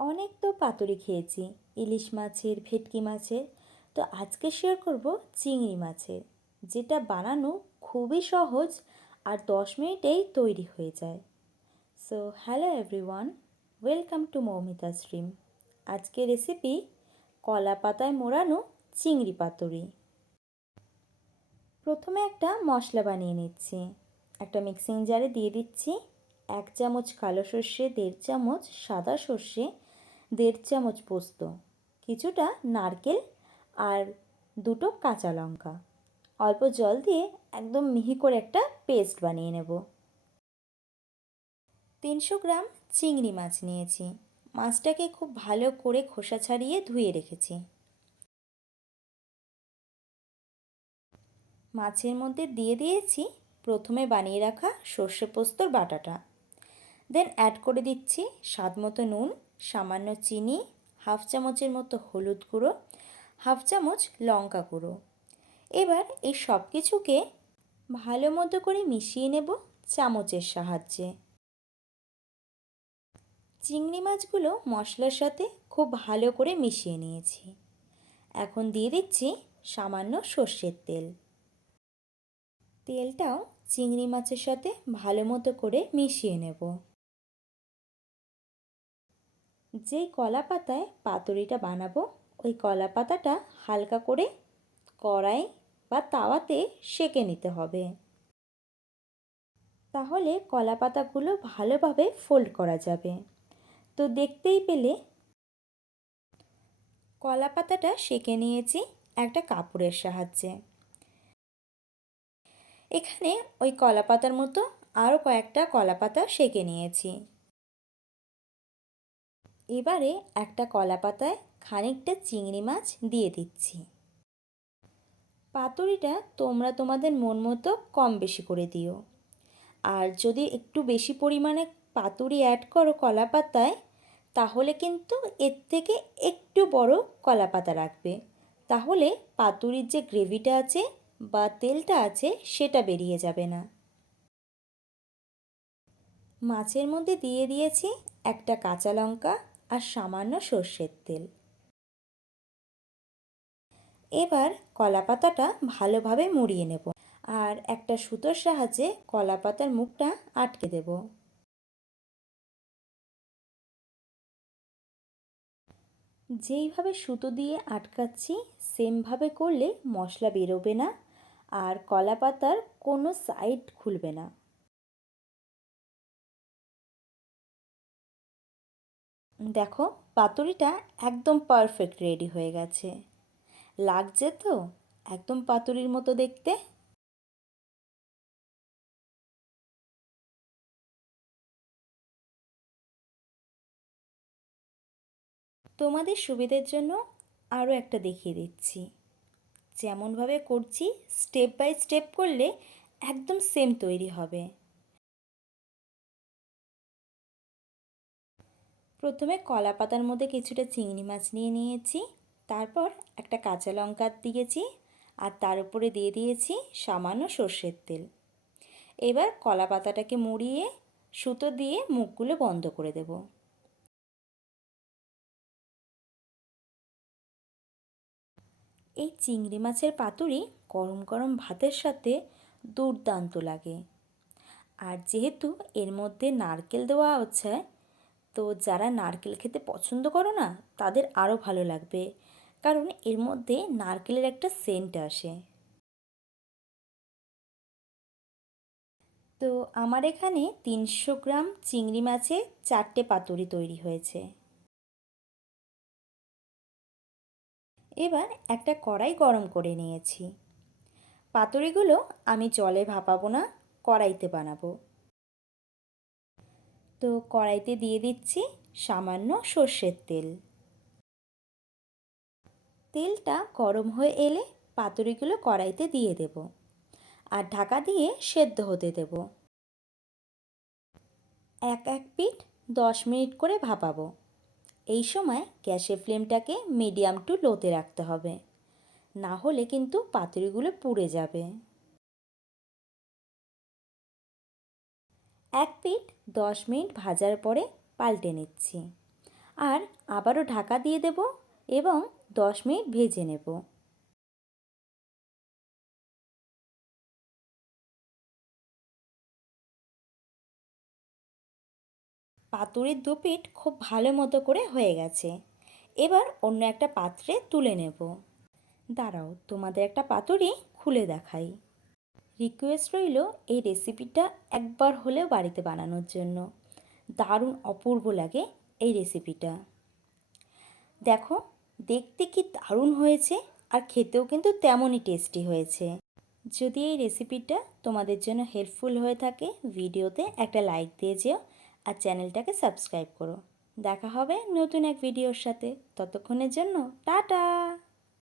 অনেক তো পাতুরি খেয়েছি, ইলিশ মাছের, ভেটকি মাছের। তো আজকে শেয়ার করব চিংড়ি মাছের, যেটা বানানো খুবই সহজ আর দশ মিনিটেই তৈরি হয়ে যায়। So hello everyone welcome to Moumita stream আজকে রেসিপি কলা পাতায় মোড়ানো চিংড়ি পাতুরি। প্রথমে একটা মশলা বানিয়ে নিচ্ছি। একটা মিক্সিং জারে দিয়ে দিচ্ছি এক চামচ কালো সর্ষে, দেড় চামচ সাদা সর্ষে দেড় চামচ পোস্ত, কিছুটা নারকেল আর দুটো কাঁচা লঙ্কা। অল্প জল দিয়ে একদম মিহি করে একটা পেস্ট বানিয়ে নেব। তিনশো গ্রাম চিংড়ি মাছ নিয়েছি। মাছটাকে খুব ভালো করে খোসা ছাড়িয়ে ধুয়ে রেখেছি। মাছের মধ্যে দিয়ে দিয়েছি প্রথমে বানিয়ে রাখা সর্ষে পোস্তর বাটাটা। দেন অ্যাড করে দিচ্ছি স্বাদ মতো নুন সামান্য চিনি, হাফ চামচের মতো হলুদ গুঁড়ো, হাফ চামচ লঙ্কা গুঁড়ো। এবার এই সব কিছুকে ভালো মতো করে মিশিয়ে নেব চামচের সাহায্যে। চিংড়ি মাছগুলো মশলার সাথে খুব ভালো করে মিশিয়ে নিয়েছি। এখন দিয়ে দিচ্ছি সামান্য সর্ষের তেল। তেলটাও চিংড়ি মাছের সাথে ভালো মতো করে মিশিয়ে নেব। যেই কলা পাতায় পাতুরিটা বানাবো, ওই কলা পাতাটা হালকা করে কড়াই বা তাওয়াতে সেকে নিতে হবে। তাহলে কলা পাতাগুলো ভালোভাবে ফোল্ড করা যাবে। তো দেখতেই পেলে, কলা পাতাটা সেকে নিয়েছি একটা কাপড়ের সাহায্যে। এখানে ওই কলা পাতার মতো আরও কয়েকটা কলা পাতা সেকে নিয়েছি। এবারে একটা কলা পাতায় খানিকটা চিংড়ি মাছ দিয়ে দিচ্ছি। পাতুরিটা তোমরা তোমাদের মন মতো কম বেশি করে দিও। আর যদি একটু বেশি পরিমাণে পাতুরি অ্যাড করো কলা পাতায় তাহলে কিন্তু এর থেকে একটু বড় কলা পাতা রাখবে। তাহলে পাতুরির যে গ্রেভিটা আছে বা তেলটা আছে সেটা বেরিয়ে যাবে না। মাছের মধ্যে দিয়ে দিয়েছি একটা কাঁচা লঙ্কা আর সামান্য সর্ষের তেল। এবার কলা পাতাটা ভালোভাবে মুড়িয়ে নেব আর একটা সুতোর সাহায্যে কলা পাতার মুখটা আটকে দেব। যেইভাবে সুতো দিয়ে আটকাচ্ছি, সেমভাবে করলে মশলা বেরোবে না আর কলা পাতার কোনো সাইড খুলবে না। দেখো, পাতুরিটা একদম পারফেক্ট রেডি হয়ে গেছে। লাগছে তো? একদম পাতুরির মতো দেখতে? তোমাদের সুবিধের জন্য আরও একটা দেখিয়ে দিচ্ছি। যেমনভাবে করছি স্টেপ বাই স্টেপ করলে একদম সেম তৈরি হবে। প্রথমে কলা পাতার মধ্যে কিছুটা চিংড়ি মাছ নিয়ে নিয়েছি, তারপর একটা কাঁচা লঙ্কা দিয়েছি আর তার উপরে দিয়ে দিয়েছি সামান্য সর্ষের তেল। এবার কলা পাতাটাকে মুড়িয়ে, সুতো দিয়ে মুখগুলো বন্ধ করে দেব। এই চিংড়ি মাছের পাতুরি গরম গরম ভাতের সাথে দুর্দান্ত লাগে। আর যেহেতু এর মধ্যে নারকেল দেওয়া হচ্ছে তো যারা নারকেল খেতে পছন্দ করো না, তাদের আরও ভালো লাগবে। কারণ এর মধ্যে নারকেলের একটা সেন্ট আসে। তো আমার এখানে তিনশো গ্রাম চিংড়ি মাছে চারটে পাতুরি তৈরি হয়েছে। এবার একটা কড়াই গরম করে নিয়েছি। পাতুরিগুলো আমি জলে ভাপাবো না, কড়াইতে বানাবো। তো কড়াইতে দিয়ে দিচ্ছি সামান্য সর্ষের তেল। তেলটা গরম হয়ে এলে পাতুরিগুলো কড়াইতে দিয়ে দেব আর ঢাকা দিয়ে সেদ্ধ হতে দেব। এক এক পিঠ দশ মিনিট করে ভাপাবো। এই সময় গ্যাসের ফ্লেমটাকে মিডিয়াম টু লোতে রাখতে হবে। না হলে কিন্তু পাতুরিগুলো পুড়ে যাবে। এক পিঠ দশ মিনিট ভাজার পরে পাল্টে নিচ্ছি। আর আবারও ঢাকা দিয়ে দেব এবং দশ মিনিট ভেজে নেব। পাতুরির দু পিঠ খুব ভালো মতো করে হয়ে গেছে। এবার অন্য একটা পাত্রে তুলে নেব। দাঁড়াও, তোমাদের একটা পাতুরি খুলে দেখাই। রিকোয়েস্ট রইল এই রেসিপিটা একবার হলেও বাড়িতে বানানোর জন্য। দারুণ অপূর্ব লাগে এই রেসিপিটা দেখো, দেখতে কি দারুণ হয়েছে আর খেতেও কিন্তু তেমনই টেস্টি হয়েছে। যদি এই রেসিপিটা তোমাদের জন্য হেল্পফুল হয়ে থাকে, ভিডিওতে একটা লাইক দিয়ে যেও আর চ্যানেলটাকে সাবস্ক্রাইব করো। দেখা হবে নতুন এক ভিডিওর সাথে। ততক্ষণের জন্য, টাটা!